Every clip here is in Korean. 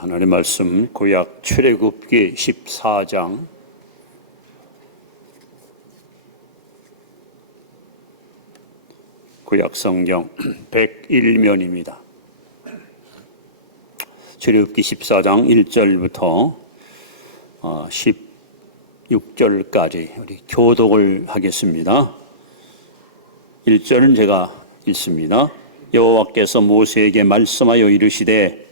하나님의 말씀 구약 출애굽기 14장 구약 성경 101면입니다. 출애굽기 14장 1절부터 16절까지 우리 교독을 하겠습니다. 1절은 제가 읽습니다. 여호와께서 모세에게 말씀하여 이르시되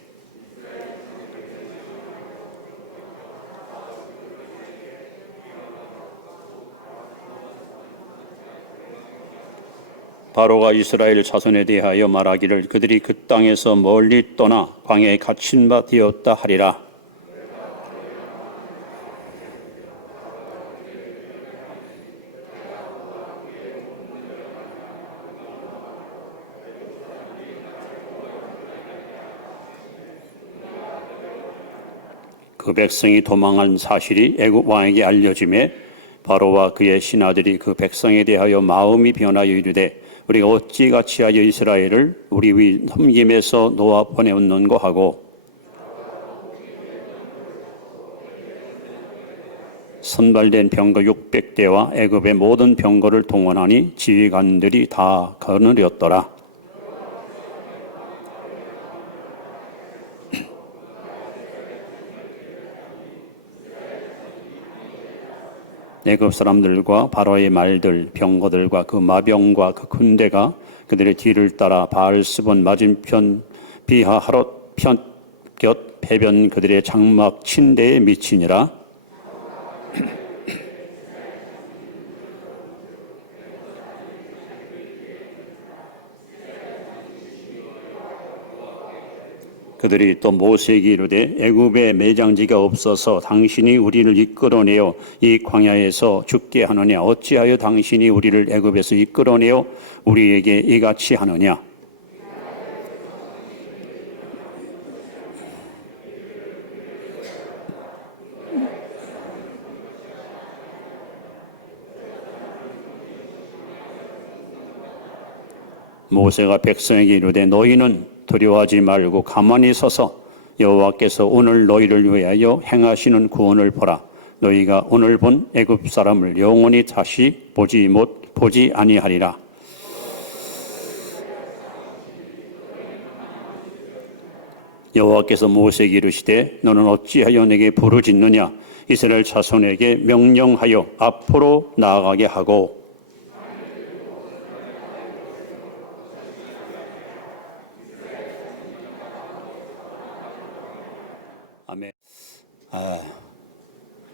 바로가 이스라엘 자손에 대하여 말하기를 그들이 그 땅에서 멀리 떠나 광야에 갇힌 바 되었다 하리라. 그 백성이 도망한 사실이 애굽 왕에게 알려지매 바로와 그의 신하들이 그 백성에 대하여 마음이 변하여 이르되 우리가 어찌 같이 하여 이스라엘을 우리 위 섬김에서 놓아 보내었는고 하고 선발된 병거 600대와 애굽의 모든 병거를 동원하니 지휘관들이 다 거느렸더라. 애굽 사람들과 바로의 말들, 병거들과 그 마병과 그 군대가 그들의 뒤를 따라 바알스본 맞은편 비하하롯 편곁 해변 그들의 장막 침대에 미치니라. 그들이 또 모세에게 이르되 애굽에 매장지가 없어서 당신이 우리를 이끌어내어 이 광야에서 죽게 하느냐 어찌하여 당신이 우리를 애굽에서 이끌어내어 우리에게 이같이 하느냐. 모세가 백성에게 이르되 너희는 두려워하지 말고 가만히 서서 여호와께서 오늘 너희를 위하여 행하시는 구원을 보라. 너희가 오늘 본 애굽 사람을 영원히 다시 보지 아니하리라. 여호와께서 모세에게 이르시되 너는 어찌하여 내게 부르짖느냐. 이스라엘 자손에게 명령하여 앞으로 나아가게 하고 아멘.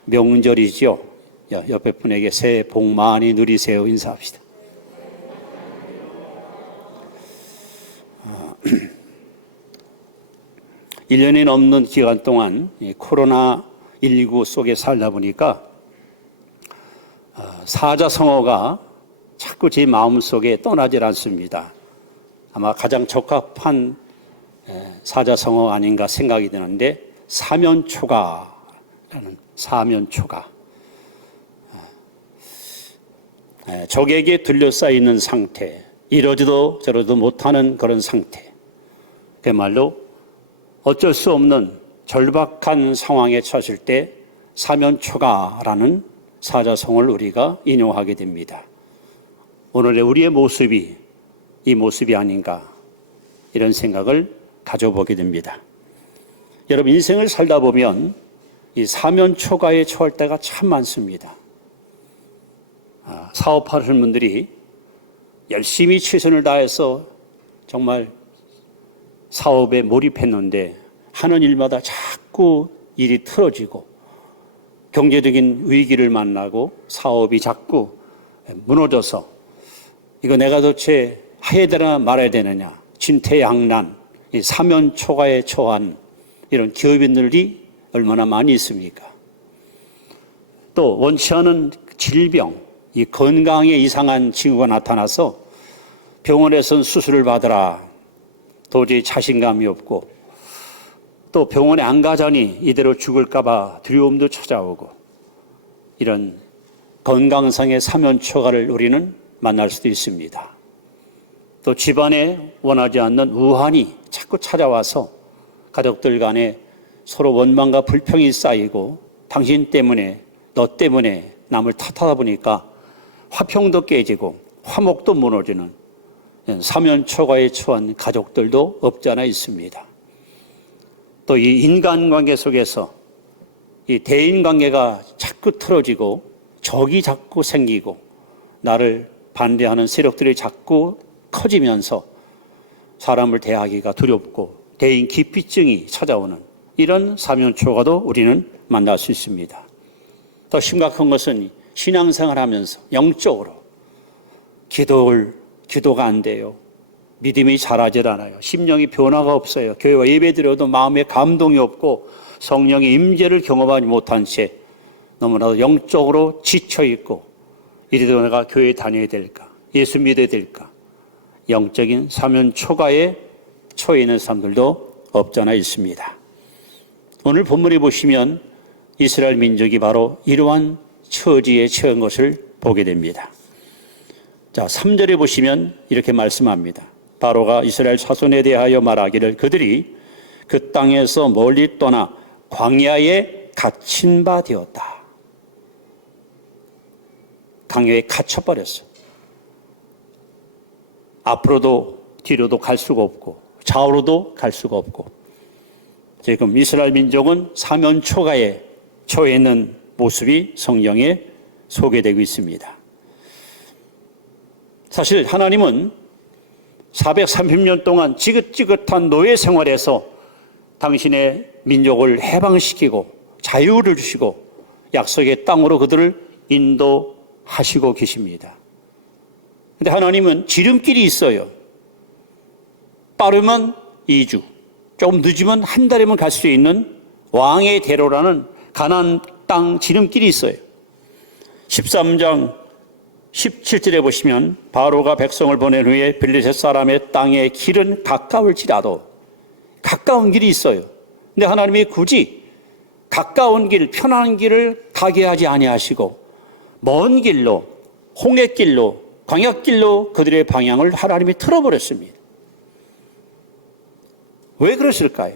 명절이죠. 옆에 분에게 새해 복 많이 누리세요 인사합시다. 1년이 넘는 기간 동안 코로나19 속에 살다 보니까 사자성어가 자꾸 제 마음속에 떠나질 않습니다. 아마 가장 적합한 사자성어 아닌가 생각이 드는데 사면초가라는 사면초가. 적에게 둘러싸이는 상태, 이러지도 저러지도 못하는 그런 상태. 그야말로 어쩔 수 없는 절박한 상황에 처했을 때 사면초가라는 사자성어를 우리가 인용하게 됩니다. 오늘의 우리의 모습이 이 모습이 아닌가 이런 생각을 가져보게 됩니다. 여러분 인생을 살다 보면 이 사면초가에 처할 때가 참 많습니다. 사업하시는 분들이 열심히 최선을 다해서 정말 사업에 몰입했는데 하는 일마다 자꾸 일이 틀어지고 경제적인 위기를 만나고 사업이 자꾸 무너져서 이거 내가 도대체 해야 되나 말아야 되느냐 진퇴양난 이 사면초가에 처한 이런 기업인들이 얼마나 많이 있습니까? 또 원치 않은 질병, 이 건강에 이상한 징후가 나타나서 병원에선 수술을 받으라. 도저히 자신감이 없고 또 병원에 안 가자니 이대로 죽을까 봐 두려움도 찾아오고 이런 건강상의 사면초가를 우리는 만날 수도 있습니다. 또 집안에 원하지 않는 우환이 자꾸 찾아와서 가족들 간에 서로 원망과 불평이 쌓이고 당신 때문에, 너 때문에 남을 탓하다 보니까 화평도 깨지고 화목도 무너지는 사면초가에 처한 가족들도 없지 않아 있습니다. 또 이 인간관계 속에서 이 대인관계가 자꾸 틀어지고 적이 자꾸 생기고 나를 반대하는 세력들이 자꾸 커지면서 사람을 대하기가 두렵고 대인 기피증이 찾아오는 이런 사면초가도 우리는 만날 수 있습니다. 더 심각한 것은 신앙생활 하면서 영적으로 기도가 안 돼요. 믿음이 자라질 않아요. 심령이 변화가 없어요. 교회와 예배드려도 마음에 감동이 없고 성령의 임재를 경험하지 못한 채 너무나도 영적으로 지쳐있고 이래도 내가 교회에 다녀야 될까? 예수 믿어야 될까? 영적인 사면초가에 처해 있는 사람들도 없잖아 있습니다. 오늘 본문에 보시면 이스라엘 민족이 바로 이러한 처지에 처한 것을 보게 됩니다. 자, 3절에 보시면 이렇게 말씀합니다. 바로가 이스라엘 자손에 대하여 말하기를 그들이 그 땅에서 멀리 떠나 광야에 갇힌 바 되었다. 광야에 갇혀버렸어. 앞으로도 뒤로도 갈 수가 없고 좌우로도 갈 수가 없고 지금 이스라엘 민족은 사면초가에 처해 있는 모습이 성경에 소개되고 있습니다. 사실 하나님은 430년 동안 지긋지긋한 노예 생활에서 당신의 민족을 해방시키고 자유를 주시고 약속의 땅으로 그들을 인도하시고 계십니다. 그런데 하나님은 지름길이 있어요. 빠르면 2주, 조금 늦으면 한 달이면 갈 수 있는 왕의 대로라는 가나안 땅 지름길이 있어요. 13장 17절에 보시면 바로가 백성을 보낸 후에 블레셋 사람의 땅의 길은 가까울지라도 가까운 길이 있어요. 근데 하나님이 굳이 가까운 길, 편한 길을 가게 하지 아니하시고 먼 길로, 홍해길로, 광야길로 그들의 방향을 하나님이 틀어버렸습니다. 왜 그러실까요?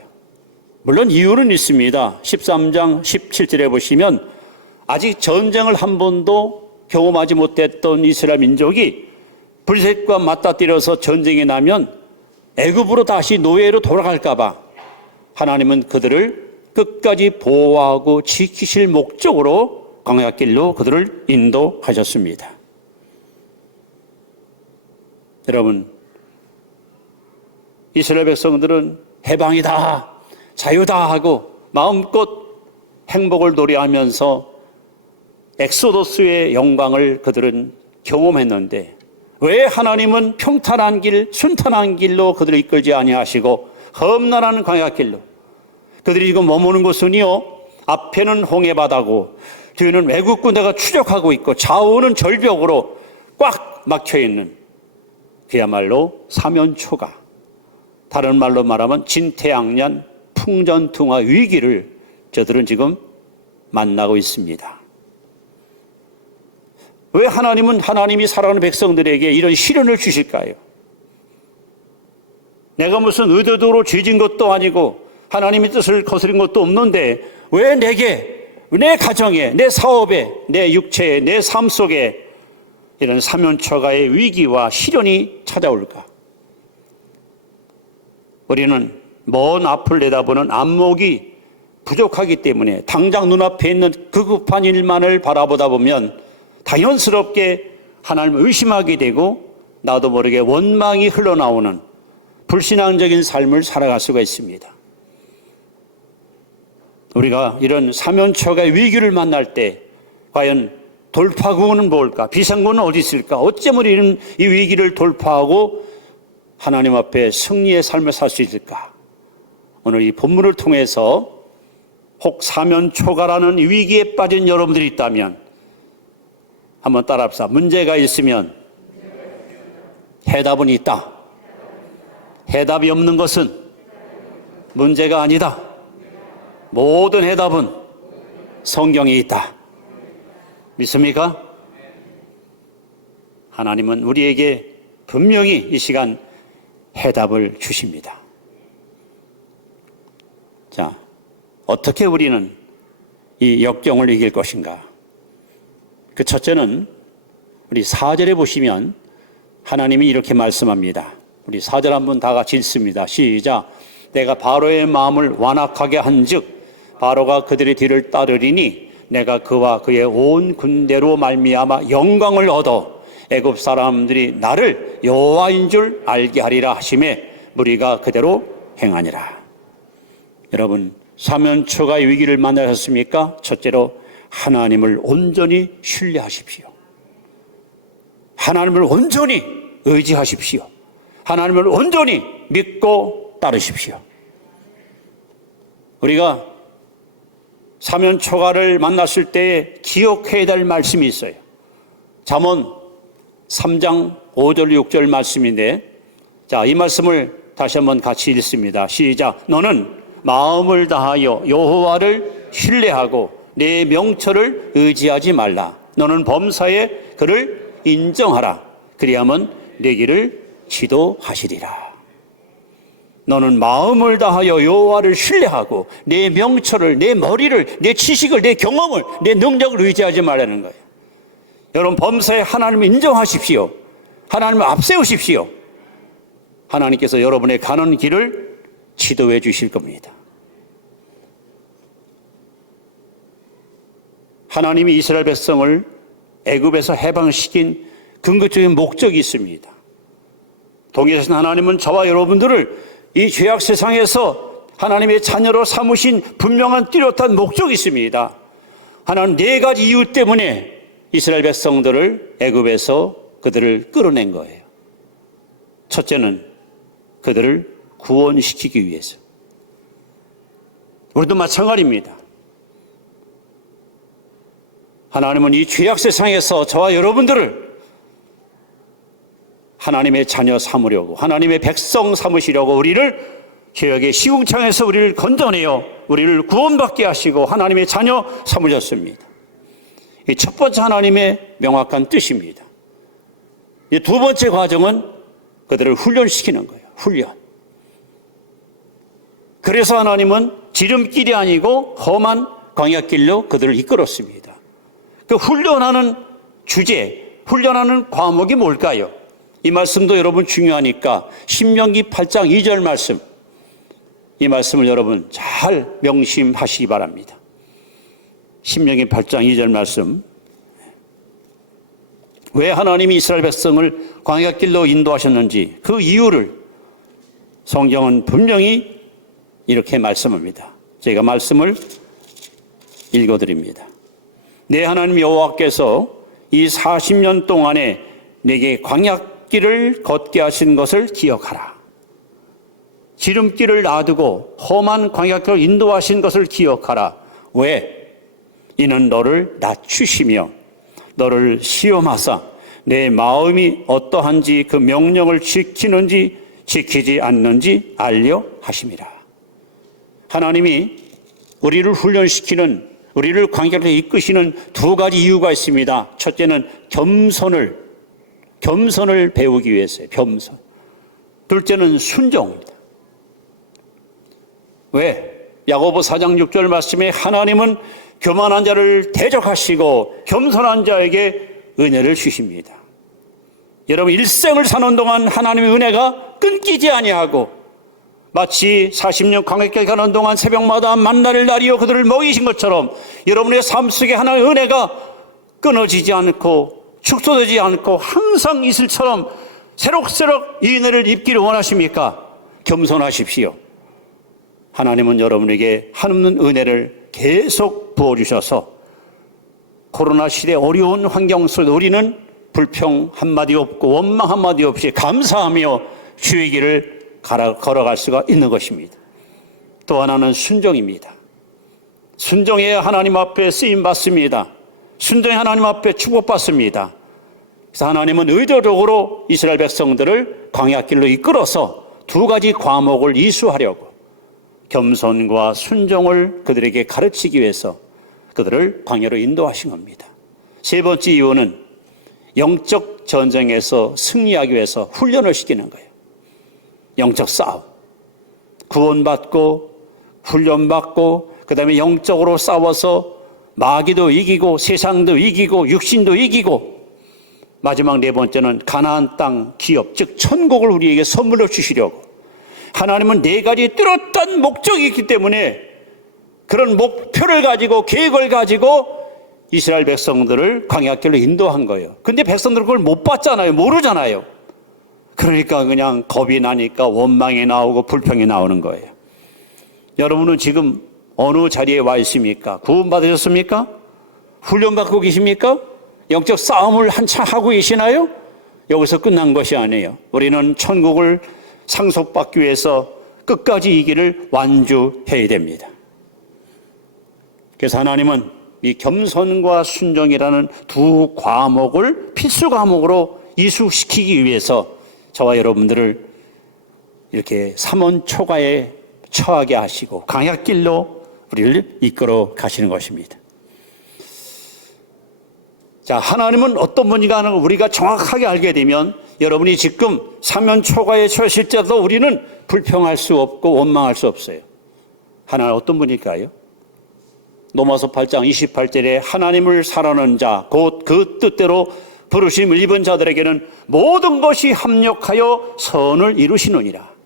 물론 이유는 있습니다. 13장 17절에 보시면 아직 전쟁을 한 번도 경험하지 못했던 이스라엘 민족이 블레셋과 맞닥뜨려서 전쟁이 나면 애굽으로 다시 노예로 돌아갈까 봐 하나님은 그들을 끝까지 보호하고 지키실 목적으로 광야길로 그들을 인도하셨습니다. 여러분, 이스라엘 백성들은 해방이다, 자유다 하고 마음껏 행복을 노래하면서 엑소더스의 영광을 그들은 경험했는데 왜 하나님은 평탄한 길, 순탄한 길로 그들을 이끌지 아니하시고 험난한 광야길로 그들이 지금 머무는 곳은요 앞에는 홍해바다고 뒤에는 외국 군대가 추적하고 있고 좌우는 절벽으로 꽉 막혀있는 그야말로 사면초가, 다른 말로 말하면 진퇴양난, 풍전등화 위기를 저들은 지금 만나고 있습니다. 왜 하나님은 하나님이 사랑하는 백성들에게 이런 시련을 주실까요? 내가 무슨 의도적으로 죄진 것도 아니고 하나님의 뜻을 거스린 것도 없는데 왜 내게, 내 가정에, 내 사업에, 내 육체에, 내 삶 속에 이런 사면초가의 위기와 시련이 찾아올까? 우리는 먼 앞을 내다보는 안목이 부족하기 때문에 당장 눈앞에 있는 급급한 일만을 바라보다 보면 당연스럽게 하나님을 의심하게 되고 나도 모르게 원망이 흘러나오는 불신앙적인 삶을 살아갈 수가 있습니다. 우리가 이런 사면초가의 위기를 만날 때 과연 돌파구는 뭘까? 비상구는 어디 있을까? 어쩌면 이런 이 위기를 돌파하고 하나님 앞에 승리의 삶을 살 수 있을까? 오늘 이 본문을 통해서 혹 사면초가라는 위기에 빠진 여러분들이 있다면 한번 따라합시다. 문제가 있으면 해답은 있다. 해답이 없는 것은 문제가 아니다. 모든 해답은 성경에 있다. 믿습니까? 하나님은 우리에게 분명히 이 시간 해답을 주십니다. 자, 어떻게 우리는 이 역경을 이길 것인가? 그 첫째는 우리 4절에 보시면 하나님이 이렇게 말씀합니다. 우리 4절 한번 다 같이 읽습니다. 시작. 내가 바로의 마음을 완악하게 한즉 바로가 그들의 뒤를 따르리니 내가 그와 그의 온 군대로 말미암아 영광을 얻어 애굽 사람들이 나를 여호와인 줄 알게 하리라 하심에 무리가 그대로 행하니라. 여러분, 사면초가의 위기를 만나셨습니까? 첫째로 하나님을 온전히 신뢰하십시오. 하나님을 온전히 의지하십시오. 하나님을 온전히 믿고 따르십시오. 우리가 사면초가를 만났을 때에 기억해야 될 말씀이 있어요. 잠언 3장 5절 6절 말씀인데, 자, 이 말씀을 다시 한번 같이 읽습니다. 시작. 너는 마음을 다하여 여호와를 신뢰하고 내 명철을 의지하지 말라. 너는 범사에 그를 인정하라. 그리하면 내 길을 지도하시리라. 너는 마음을 다하여 여호와를 신뢰하고 내 명철을, 내 머리를, 내 지식을, 내 경험을, 내 능력을 의지하지 말라는 거예요. 여러분, 범사에 하나님을 인정하십시오. 하나님을 앞세우십시오. 하나님께서 여러분의 가는 길을 지도해 주실 겁니다. 하나님이 이스라엘 백성을 애굽에서 해방시킨 근거적인 목적이 있습니다. 동일하신 하나님은 저와 여러분들을 이 죄악 세상에서 하나님의 자녀로 삼으신 분명한 뚜렷한 목적이 있습니다. 하나님 4가지 이유 때문에 이스라엘 백성들을 애굽에서 그들을 끌어낸 거예요. 첫째는 그들을 구원시키기 위해서. 우리도 마찬가지입니다. 하나님은 이 죄악 세상에서 저와 여러분들을 하나님의 자녀 삼으려고, 하나님의 백성 삼으시려고 우리를 죄악의 시궁창에서 우리를 건져내어 우리를 구원받게 하시고 하나님의 자녀 삼으셨습니다. 이 첫 번째 하나님의 명확한 뜻입니다. 이 두 번째 과정은 그들을 훈련시키는 거예요. 훈련. 그래서 하나님은 지름길이 아니고 험한 광야길로 그들을 이끌었습니다. 그 훈련하는 주제, 훈련하는 과목이 뭘까요? 이 말씀도 여러분 중요하니까 신명기 8장 2절 말씀, 이 말씀을 여러분 잘 명심하시기 바랍니다. 신명기 8장 2절 말씀. 왜 하나님이 이스라엘 백성을 광야길로 인도하셨는지 그 이유를 성경은 분명히 이렇게 말씀합니다. 제가 말씀을 읽어드립니다. 내 하나님 여호와께서 이 40년 동안에 내게 광야길을 걷게 하신 것을 기억하라. 지름길을 놔두고 험한 광야길을 인도하신 것을 기억하라. 왜? 이는 너를 낮추시며 너를 시험하사 내 마음이 어떠한지 그 명령을 지키는지 지키지 않는지 알려 하심이라. 하나님이 우리를 훈련시키는, 우리를 광야길로 이끄시는 2가지 이유가 있습니다. 첫째는 겸손을 배우기 위해서요. 겸손. 둘째는 순종입니다. 왜? 야고보 4장 6절 말씀에 하나님은 교만한 자를 대적하시고 겸손한 자에게 은혜를 주십니다. 여러분, 일생을 사는 동안 하나님의 은혜가 끊기지 아니하고 마치 40년 광야길 가는 동안 새벽마다 만나를 날이어 그들을 먹이신 것처럼 여러분의 삶 속에 하나님의 은혜가 끊어지지 않고 축소되지 않고 항상 이슬처럼 새록새록 이 은혜를 입기를 원하십니까? 겸손하십시오. 하나님은 여러분에게 한없는 은혜를 계속 부어주셔서 코로나 시대 어려운 환경 속에 우리는 불평 한마디 없고 원망 한마디 없이 감사하며 주의 길을 걸어갈 수가 있는 것입니다. 또 하나는 순종입니다. 순종해야 하나님 앞에 쓰임받습니다. 순종해 하나님 앞에 축복받습니다. 그래서 하나님은 의도적으로 이스라엘 백성들을 광야길로 이끌어서 2가지 과목을 이수하려고 겸손과 순종을 그들에게 가르치기 위해서 그들을 광야로 인도하신 겁니다. 세 번째 이유는 영적 전쟁에서 승리하기 위해서 훈련을 시키는 거예요. 영적 싸움. 구원받고 훈련받고 그 다음에 영적으로 싸워서 마귀도 이기고 세상도 이기고 육신도 이기고 마지막 네 번째는 가나안 땅 기업, 즉 천국을 우리에게 선물로 주시려고. 하나님은 네 가지 뚜렷한 목적이 있기 때문에 그런 목표를 가지고 계획을 가지고 이스라엘 백성들을 광야길로 인도한 거예요. 근데 백성들은 그걸 못 봤잖아요. 모르잖아요. 그러니까 그냥 겁이 나니까 원망이 나오고 불평이 나오는 거예요. 여러분은 지금 어느 자리에 와 있습니까? 구원 받으셨습니까? 훈련 받고 계십니까? 영적 싸움을 한참 하고 계시나요? 여기서 끝난 것이 아니에요. 우리는 천국을 상속받기 위해서 끝까지 이 길을 완주해야 됩니다. 그래서 하나님은 이 겸손과 순종이라는 두 과목을 필수 과목으로 이수시키기 위해서 저와 여러분들을 이렇게 삼원 초가에 처하게 하시고 광야길로 우리를 이끌어 가시는 것입니다. 자, 하나님은 어떤 분인가 하는 걸 우리가 정확하게 알게 되면 여러분이 지금 삼원 초가에 처하실 때도 우리는 불평할 수 없고 원망할 수 없어요. 하나님 어떤 분일까요? 로마서 8장 28절에 하나님을 사랑하는 자, 곧 그 뜻대로 부르심을 입은 자들에게는 모든 것이 합력하여 선을 이루시느니라.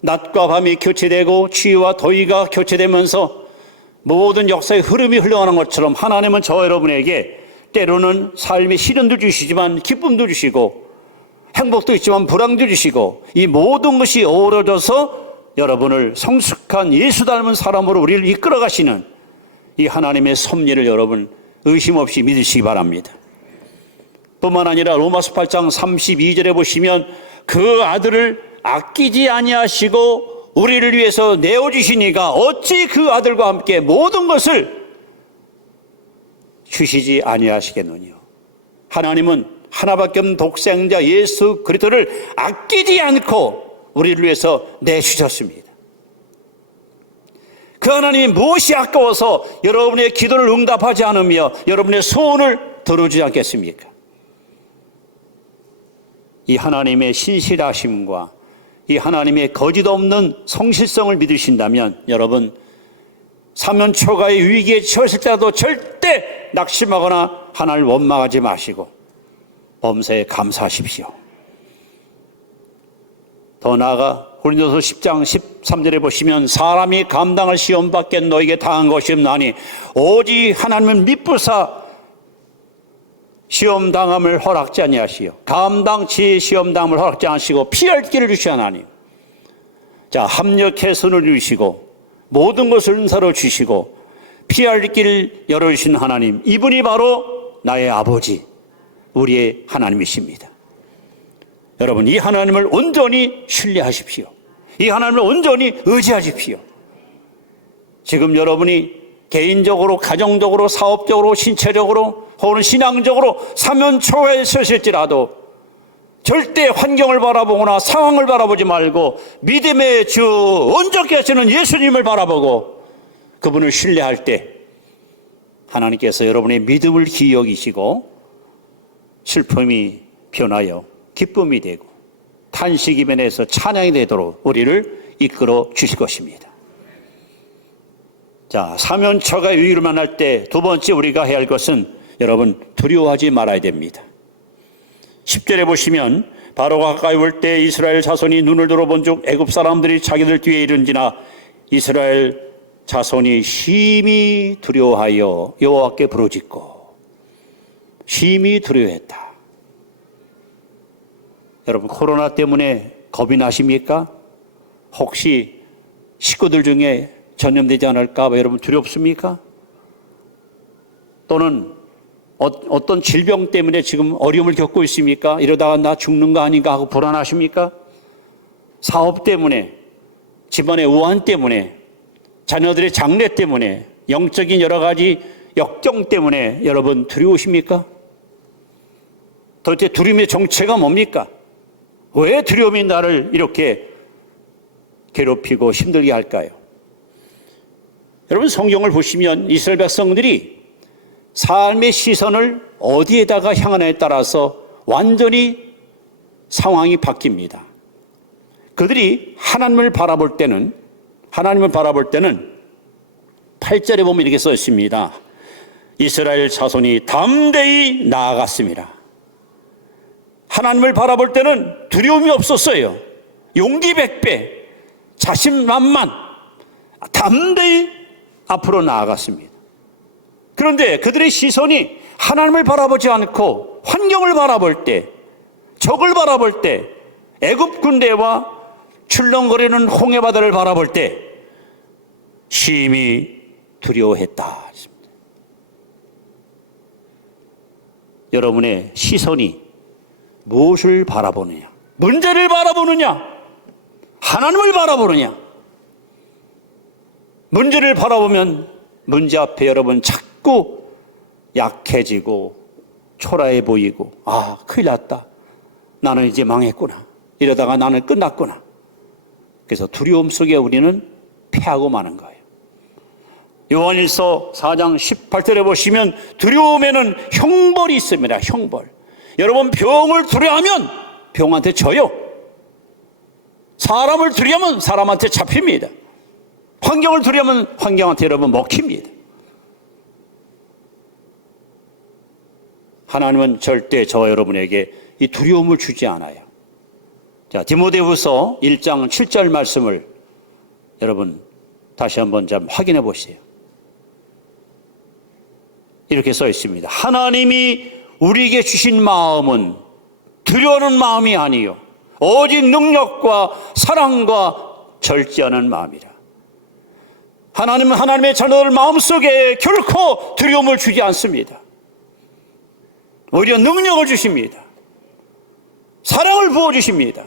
낮과 밤이 교체되고 추위와 더위가 교체되면서 모든 역사의 흐름이 흘러가는 것처럼 하나님은 저와 여러분에게 때로는 삶의 시련도 주시지만 기쁨도 주시고 행복도 있지만 불안도 주시고 이 모든 것이 어우러져서 여러분을 성숙한 예수 닮은 사람으로 우리를 이끌어 가시는 이 하나님의 섭리를 여러분 의심 없이 믿으시기 바랍니다. 뿐만 아니라 로마서 8장 32절에 보시면 그 아들을 아끼지 아니하시고 우리를 위해서 내어주시니까 어찌 그 아들과 함께 모든 것을 주시지 아니하시겠느냐. 하나님은 하나밖에 없는 독생자 예수 그리스도를 아끼지 않고 우리를 위해서 내주셨습니다. 그 하나님이 무엇이 아까워서 여러분의 기도를 응답하지 않으며 여러분의 소원을 들어주지 않겠습니까? 이 하나님의 신실하심과 이 하나님의 거짓 없는 성실성을 믿으신다면 여러분 사면초가의 위기에 처했을 때라도 절대 낙심하거나 하나님을 원망하지 마시고 범사에 감사하십시오. 더 나아가 고린도서 10장 13절에 보시면 사람이 감당할 시험 밖에 너에게 당한 것이 없나니 오직 하나님은 미쁘사 시험 당함을 허락지 아니하시오. 감당치 시험 당함을 허락지 않으시고 피할 길을 주시하나니. 자, 합력해 선을 주시고 모든 것을 은사로 주시고 피할 길을 열어주신 하나님, 이분이 바로 나의 아버지, 우리의 하나님이십니다. 여러분, 이 하나님을 온전히 신뢰하십시오. 이 하나님을 온전히 의지하십시오. 지금 여러분이 개인적으로, 가정적으로, 사업적으로, 신체적으로 혹은 신앙적으로 사면초가에 서실지라도 절대 환경을 바라보거나 상황을 바라보지 말고 믿음의 주 온전케 하시는 예수님을 바라보고 그분을 신뢰할 때 하나님께서 여러분의 믿음을 기이 여기시고 슬픔이 변하여 기쁨이 되고 탄식이 변해서 찬양이 되도록 우리를 이끌어 주실 것입니다. 자, 사면초가의 위기를 만날 때 두 번째 우리가 해야 할 것은 여러분 두려워하지 말아야 됩니다. 10절에 보시면 바로가 가까이 올 때 이스라엘 자손이 눈을 들어본 즉 애굽 사람들이 자기들 뒤에 이른지나 이스라엘 자손이 심히 두려워하여 여호와께 부르짖고 심히 두려워했다. 여러분 코로나 때문에 겁이 나십니까? 혹시 식구들 중에 전염되지 않을까 봐 여러분 두렵습니까? 또는 어떤 질병 때문에 지금 어려움을 겪고 있습니까? 이러다가 나 죽는 거 아닌가 하고 불안하십니까? 사업 때문에, 집안의 우환 때문에, 자녀들의 장래 때문에, 영적인 여러 가지 역경 때문에 여러분 두려우십니까? 도대체 두려움의 정체가 뭡니까? 왜 두려움이 나를 이렇게 괴롭히고 힘들게 할까요? 여러분 성경을 보시면 이스라엘 백성들이 삶의 시선을 어디에다가 향하느냐에 따라서 완전히 상황이 바뀝니다. 그들이 하나님을 바라볼 때는 8절에 보면 이렇게 써 있습니다. 이스라엘 자손이 담대히 나아갔습니다. 하나님을 바라볼 때는 두려움이 없었어요. 용기 백배, 자신만만, 담대히 앞으로 나아갔습니다. 그런데 그들의 시선이 하나님을 바라보지 않고 환경을 바라볼 때, 적을 바라볼 때, 애굽 군대와 출렁거리는 홍해바다를 바라볼 때 심히 두려워했다. 여러분의 시선이 무엇을 바라보느냐? 문제를 바라보느냐? 하나님을 바라보느냐? 문제를 바라보면 문제 앞에 여러분 자꾸 약해지고 초라해 보이고, 아, 큰일 났다. 나는 이제 망했구나. 이러다가 나는 끝났구나. 그래서 두려움 속에 우리는 패하고 마는 거예요. 요한일서 4장 18절에 보시면 두려움에는 형벌이 있습니다. 형벌. 여러분 병을 두려워하면 병한테 져요. 사람을 두려워하면 사람한테 잡힙니다. 환경을 두려워하면 환경한테 여러분 먹힙니다. 하나님은 절대 저와 여러분에게 이 두려움을 주지 않아요. 자, 디모데후서 1장 7절 말씀을 여러분 다시 한번 좀 확인해 보세요. 이렇게 써 있습니다. 하나님이 우리에게 주신 마음은 두려워하는 마음이 아니요 오직 능력과 사랑과 절제하는 마음이라. 하나님은 하나님의 자녀들 마음속에 결코 두려움을 주지 않습니다. 오히려 능력을 주십니다. 사랑을 부어주십니다.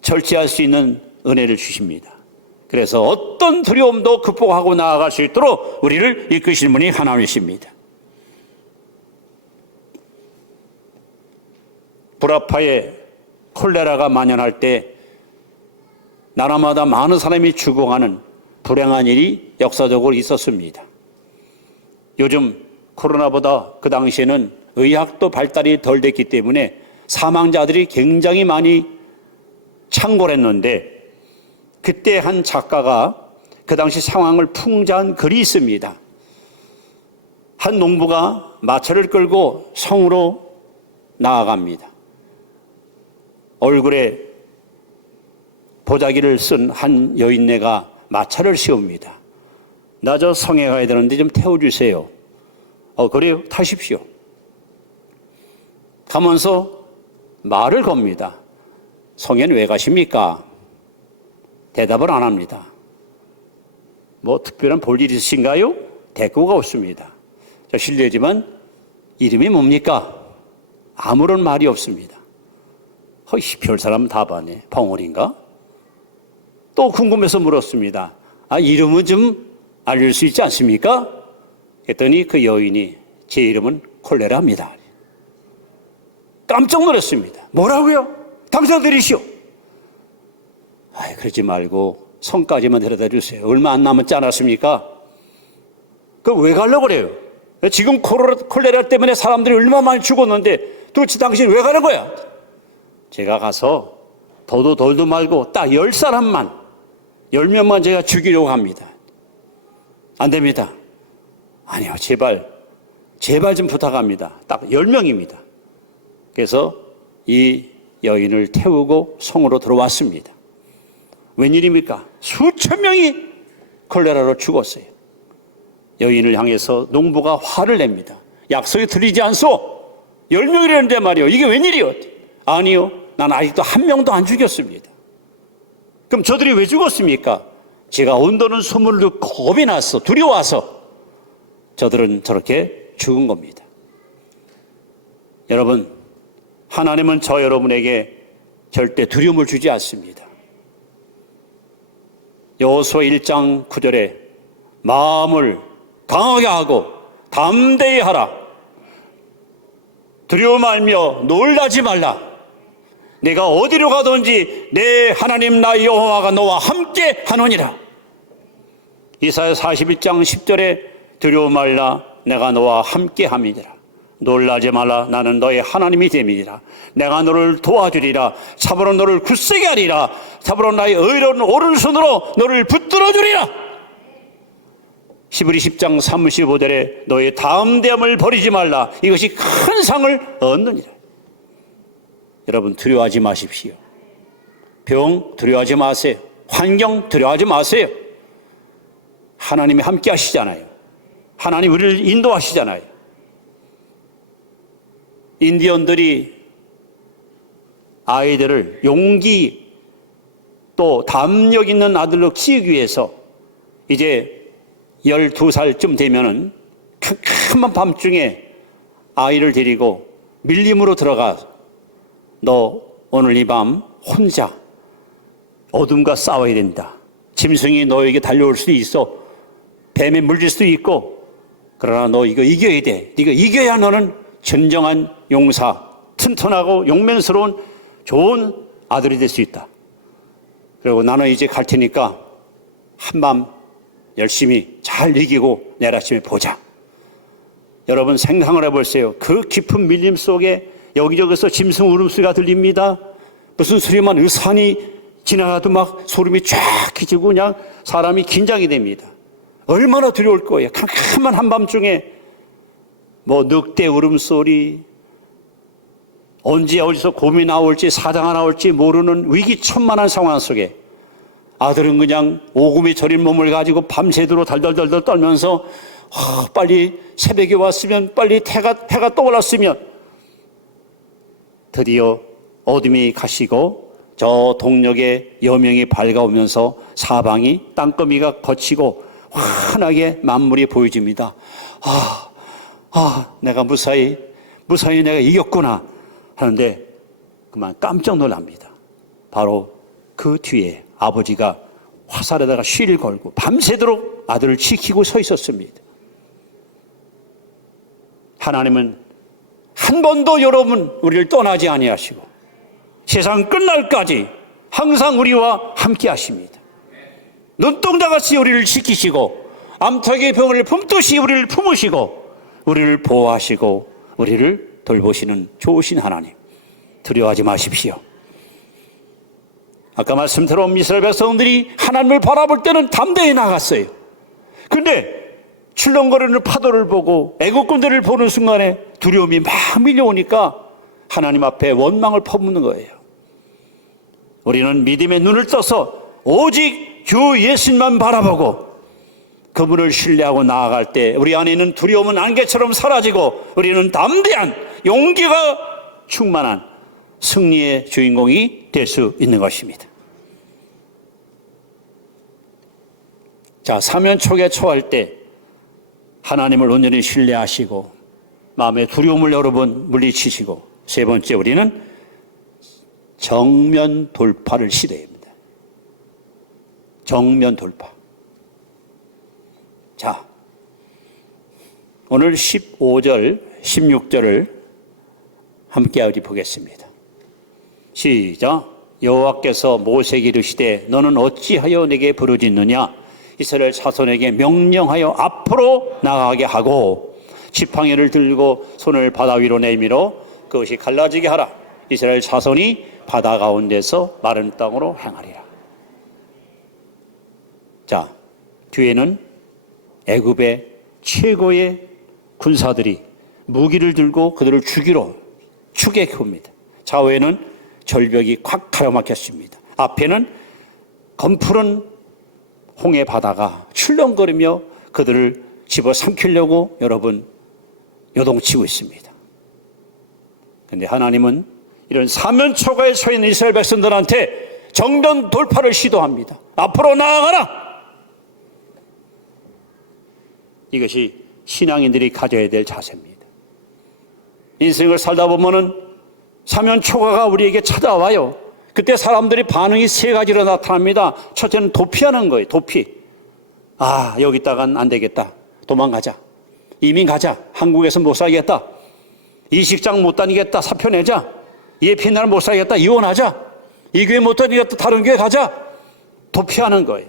절제할 수 있는 은혜를 주십니다. 그래서 어떤 두려움도 극복하고 나아갈 수 있도록 우리를 이끄시는 분이 하나님이십니다. 불아파에 콜레라가 만연할 때 나라마다 많은 사람이 죽어가는 불행한 일이 역사적으로 있었습니다. 요즘 코로나보다 그 당시에는 의학도 발달이 덜 됐기 때문에 사망자들이 굉장히 많이 창궐했는데 그때 한 작가가 그 당시 상황을 풍자한 글이 있습니다. 한 농부가 마차를 끌고 성으로 나아갑니다. 얼굴에 보자기를 쓴 한 여인네가 마차를 세웁니다. 나 저 성에 가야 되는데 좀 태워주세요. 그래요, 타십시오. 가면서 말을 겁니다. 성에는 왜 가십니까? 대답을 안 합니다. 뭐 특별한 볼일 있으신가요? 대꾸가 없습니다. 저 실례지만 이름이 뭡니까? 아무런 말이 없습니다. 별 사람 다 봤네. 벙어리인가? 또 궁금해서 물었습니다. 이름은 좀 알릴 수 있지 않습니까? 했더니 그 여인이 제 이름은 콜레라입니다. 깜짝 놀랐습니다. 뭐라고요? 당장 내리시오. 그러지 말고 성까지만 데려다 주세요. 얼마 안 남았지 않았습니까? 왜 가려고 그래요? 지금 콜레라 때문에 사람들이 얼마나 많이 죽었는데 도대체 당신 왜 가는 거야? 제가 가서 도도 말고 딱 10사람만 10명만 제가 죽이려고 합니다. 안 됩니다. 아니요, 제발 좀 부탁합니다. 딱 10명입니다. 그래서 이 여인을 태우고 성으로 들어왔습니다. 웬일입니까? 수천 명이 콜레라로 죽었어요. 여인을 향해서 농부가 화를 냅니다. 약속이 들리지 않소? 10명이라는데 말이요. 이게 웬일이요? 아니요, 난 아직도 한 명도 안 죽였습니다. 그럼 저들이 왜 죽었습니까? 제가 온다는 소문을 듣고 겁이 났어. 두려워서 저들은 저렇게 죽은 겁니다. 여러분, 하나님은 저 여러분에게 절대 두려움을 주지 않습니다. 여호수아 1장 9절에 마음을 강하게 하고 담대히 하라. 두려워 말며 놀라지 말라. 내가 어디로 가든지 내 하나님 나 여호와가 너와 함께 하노니라. 이사야 41장 10절에 두려워 말라. 내가 너와 함께 함이니라. 놀라지 말라. 나는 너의 하나님이 됨이니라. 내가 너를 도와주리라. 참으로 너를 굳세게 하리라. 참으로 나의 의로운 오른손으로 너를 붙들어 주리라. 히브리 10장 35절에 너의 담대함을 버리지 말라. 이것이 큰 상을 얻느니라. 여러분 두려워하지 마십시오. 병 두려워하지 마세요. 환경 두려워하지 마세요. 하나님이 함께 하시잖아요. 하나님 우리를 인도하시잖아요. 인디언들이 아이들을 용기 또 담력 있는 아들로 키우기 위해서 이제 12살쯤 되면은 캄캄한 밤중에 아이를 데리고 밀림으로 들어가 너 오늘 이 밤 혼자 어둠과 싸워야 된다. 짐승이 너에게 달려올 수도 있어. 뱀에 물릴 수도 있고 그러나 너 이거 이겨야 돼. 네가 이겨야 너는 진정한 용사, 튼튼하고 용맹스러운 좋은 아들이 될 수 있다. 그리고 나는 이제 갈 테니까 한밤 열심히 잘 이기고 내일 아침에 보자. 여러분 생각을 해보세요. 그 깊은 밀림 속에 여기저기서 짐승 울음소리가 들립니다. 무슨 소리만 의산이 지나가도 막 소름이 쫙 끼치고 그냥 사람이 긴장이 됩니다. 얼마나 두려울 거예요. 캄캄한 한밤중에 뭐 늑대 울음소리, 언제 어디서 곰이 나올지 사자가 나올지 모르는 위기천만한 상황 속에 아들은 그냥 오금이 저린 몸을 가지고 밤새도록 달달달달 떨면서 빨리 새벽이 왔으면 빨리 해가 떠올랐으면 드디어 어둠이 가시고 저 동력의 여명이 밝아오면서 사방이 땅거미가 거치고 환하게 만물이 보여집니다. 내가 무사히 내가 이겼구나 하는데 그만 깜짝 놀랍니다. 바로 그 뒤에 아버지가 화살에다가 쉬를 걸고 밤새도록 아들을 지키고 서 있었습니다. 하나님은 한 번도 여러분 우리를 떠나지 아니하시고 세상 끝날까지 항상 우리와 함께 하십니다. 눈동자같이 우리를 지키시고 암탉의 병을 품듯이 우리를 품으시고 우리를 보호하시고 우리를 돌보시는 좋으신 하나님, 두려워하지 마십시오. 아까 말씀드린 이스라엘 백성들이 하나님을 바라볼 때는 담대히 나갔어요. 근데 출렁거리는 파도를 보고 애국군들을 보는 순간에 두려움이 막 밀려오니까 하나님 앞에 원망을 퍼붓는 거예요. 우리는 믿음의 눈을 떠서 오직 주 예수님만 바라보고 그분을 신뢰하고 나아갈 때 우리 안에 있는 두려움은 안개처럼 사라지고 우리는 담대한 용기가 충만한 승리의 주인공이 될 수 있는 것입니다. 자, 사면초에 처할 때 하나님을 온전히 신뢰하시고 마음의 두려움을 여러분 물리치시고 세 번째 우리는 정면 돌파를 시도합니다. 정면 돌파. 자, 오늘 15절, 16절을 함께 어디 보겠습니다. 시작. 여호와께서 모세에게 이르시되 너는 어찌하여 내게 부르짖느냐? 이스라엘 자손에게 명령하여 앞으로 나가게 하고 지팡이를 들고 손을 바다 위로 내밀어 그것이 갈라지게 하라. 이스라엘 자손이 바다 가운데서 마른 땅으로 행하리라. 자, 뒤에는 애굽의 최고의 군사들이 무기를 들고 그들을 죽이러 추격합니다. 좌우에는 절벽이 콱 가로막혔습니다. 앞에는 검푸른 홍해 바다가 출렁거리며 그들을 집어삼키려고 여러분 요동치고 있습니다. 그런데 하나님은 이런 사면초가에 서 있는 이스라엘 백성들한테 정면 돌파를 시도합니다. 앞으로 나아가라. 이것이 신앙인들이 가져야 될 자세입니다. 인생을 살다 보면은 사면초가가 우리에게 찾아와요. 그때 사람들이 반응이 세 가지로 나타납니다. 첫째는 도피하는 거예요. 도피. 여기 있다간 안 되겠다. 도망가자. 이민 가자. 한국에서 못 살겠다. 이 직장 못 다니겠다. 사표 내자. 이 피날 못 살겠다. 이혼하자. 이 교회 못 다니겠다. 다른 교회 가자. 도피하는 거예요.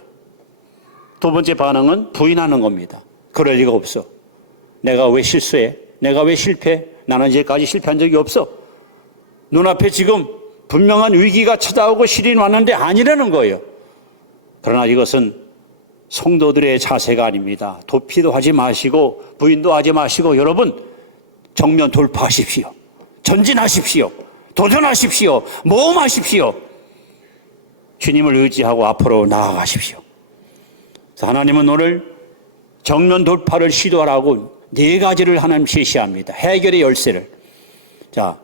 두 번째 반응은 부인하는 겁니다. 그럴 리가 없어. 내가 왜 실수해? 내가 왜 실패해? 나는 이제까지 실패한 적이 없어. 눈앞에 지금 분명한 위기가 찾아오고 시련이 왔는데 아니라는 거예요. 그러나 이것은 성도들의 자세가 아닙니다. 도피도 하지 마시고 부인도 하지 마시고 여러분 정면 돌파하십시오. 전진하십시오. 도전하십시오. 모험하십시오. 주님을 의지하고 앞으로 나아가십시오. 하나님은 오늘 정면 돌파를 시도하라고 4가지를 하나님 제시합니다. 해결의 열쇠를. 자,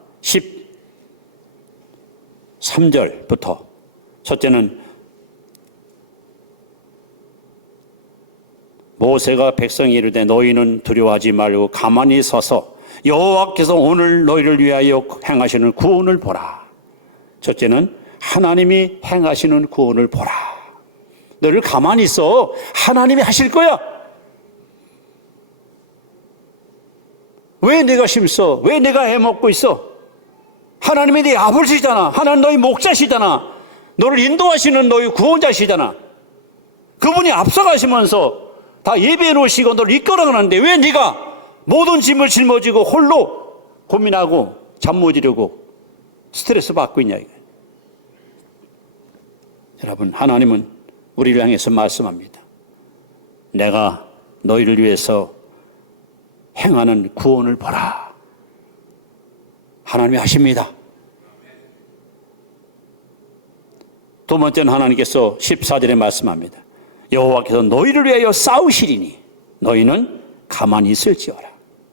13절부터 첫째는 모세가 백성이 이르되 너희는 두려워하지 말고 가만히 서서 여호와께서 오늘 너희를 위하여 행하시는 구원을 보라. 첫째는 하나님이 행하시는 구원을 보라. 너를 가만히 있어. 하나님이 하실 거야. 왜 내가 힘써? 왜 내가 해먹고 있어? 하나님이 네 아버지잖아. 하나님 너희 목자시잖아. 너를 인도하시는 너희 구원자시잖아. 그분이 앞서가시면서 다 예배해 놓으시고 너를 이끌어가는데 왜 네가 모든 짐을 짊어지고 홀로 고민하고 잠 못 이루고 스트레스 받고 있냐 이거예요. 여러분, 하나님은 우리를 향해서 말씀합니다. 내가 너희를 위해서 행하는 구원을 보라. 하나님이 하십니다. 두 번째는 하나님께서 14절에 말씀합니다. 여호와께서 너희를 위하여 싸우시리니 너희는 가만히 있을지어라.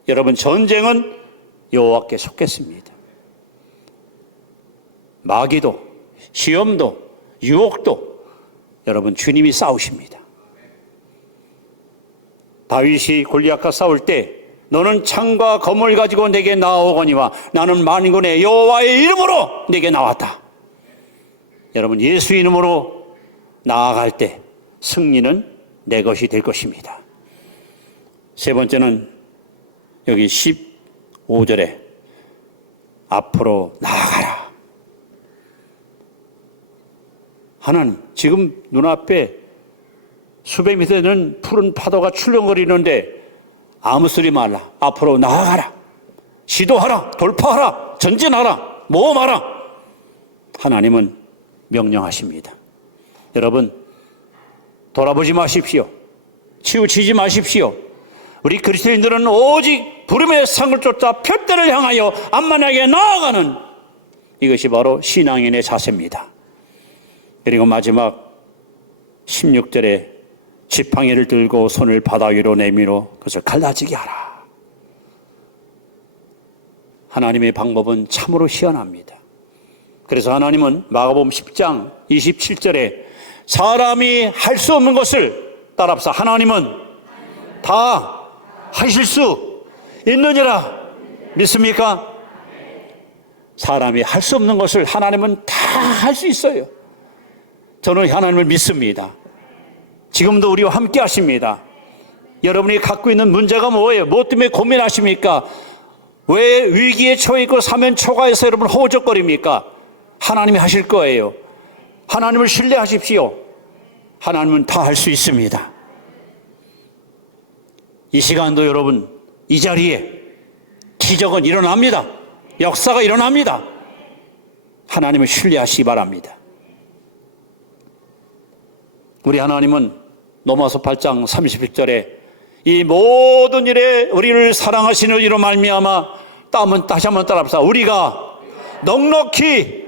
여러분, 전쟁은 여호와께 속했습니다. 마귀도 시험도 유혹도 여러분 주님이 싸우십니다. 다윗이 골리앗과 싸울 때 너는 창과 검을 가지고 내게 나아오거니와 나는 만군의 여호와의 이름으로 내게 나왔다. 여러분, 예수 이름으로 나아갈 때 승리는 내 것이 될 것입니다. 세 번째는 여기 15절에 앞으로 나아가라. 하나님, 지금 눈앞에 수백 미터 되는 푸른 파도가 출렁거리는데 아무 소리 말라. 앞으로 나아가라. 시도하라. 돌파하라. 전진하라. 모험하라. 하나님은 명령하십니다. 여러분, 돌아보지 마십시오. 치우치지 마십시오. 우리 그리스도인들은 오직 부름의 상을 쫓아 표대를 향하여 암만하게 나아가는 이것이 바로 신앙인의 자세입니다. 그리고 마지막 16절에 지팡이를 들고 손을 바다 위로 내밀어 그것을 갈라지게 하라. 하나님의 방법은 참으로 희한합니다. 그래서 하나님은 마가복음 10장 27절에 사람이 할 수 없는 것을 따라합시다. 하나님은 다 하실 수 있느니라. 믿습니까? 사람이 할 수 없는 것을 하나님은 다 할 수 있어요. 저는 하나님을 믿습니다. 지금도 우리와 함께 하십니다. 여러분이 갖고 있는 문제가 뭐예요? 무엇 때문에 고민하십니까? 왜 위기에 처해 있고 사면 초과해서 여러분 허우적거립니까? 하나님이 하실 거예요. 하나님을 신뢰하십시오. 하나님은 다 할 수 있습니다. 이 시간도 여러분, 이 자리에 기적은 일어납니다. 역사가 일어납니다. 하나님을 신뢰하시기 바랍니다. 우리 하나님은 로마서 8장 30절에 이 모든 일에 우리를 사랑하시는 이로 말미암아 다시 한번 따라합시다. 우리가 넉넉히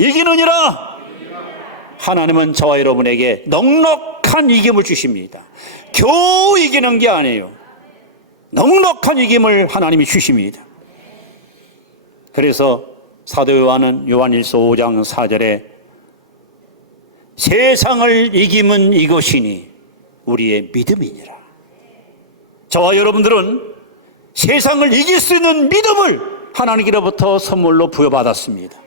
이기느니라. 하나님은 저와 여러분에게 넉넉한 이김을 주십니다. 겨우 이기는 게 아니에요. 넉넉한 이김을 하나님이 주십니다. 그래서 사도 요한은 요한일서 5장 4절에 세상을 이김은 이것이니 우리의 믿음이니라. 저와 여러분들은 세상을 이길 수 있는 믿음을 하나님께로부터 선물로 부여받았습니다.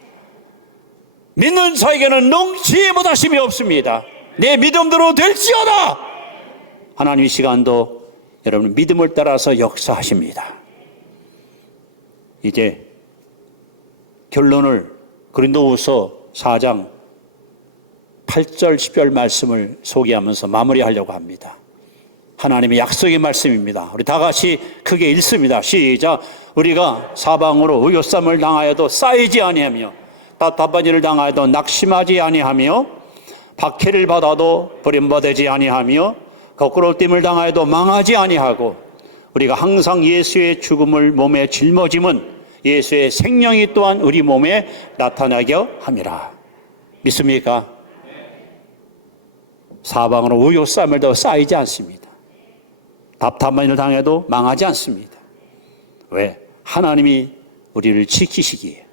믿는 자에게는 능치 못하심이 없습니다. 내 믿음대로 될지어다. 하나님 이 시간도 여러분 믿음을 따라서 역사하십니다. 이제 결론을 고린도후서 4장 8절 10절 말씀을 소개하면서 마무리하려고 합니다. 하나님의 약속의 말씀입니다. 우리 다 같이 크게 읽습니다. 시작. 우리가 사방으로 의욕삼을 당하여도 쌓이지 아니하며 답답한 일을 당하여도 낙심하지 아니하며 박해를 받아도 버림받지 아니하며 거꾸로 됨을 당하여도 망하지 아니하고 우리가 항상 예수의 죽음을 몸에 짊어짐은 예수의 생명이 또한 우리 몸에 나타나게 함이라. 믿습니까? 사방으로 우유쌈을 더 쌓이지 않습니다. 답답한 일을 당해도 망하지 않습니다. 왜? 하나님이 우리를 지키시기에.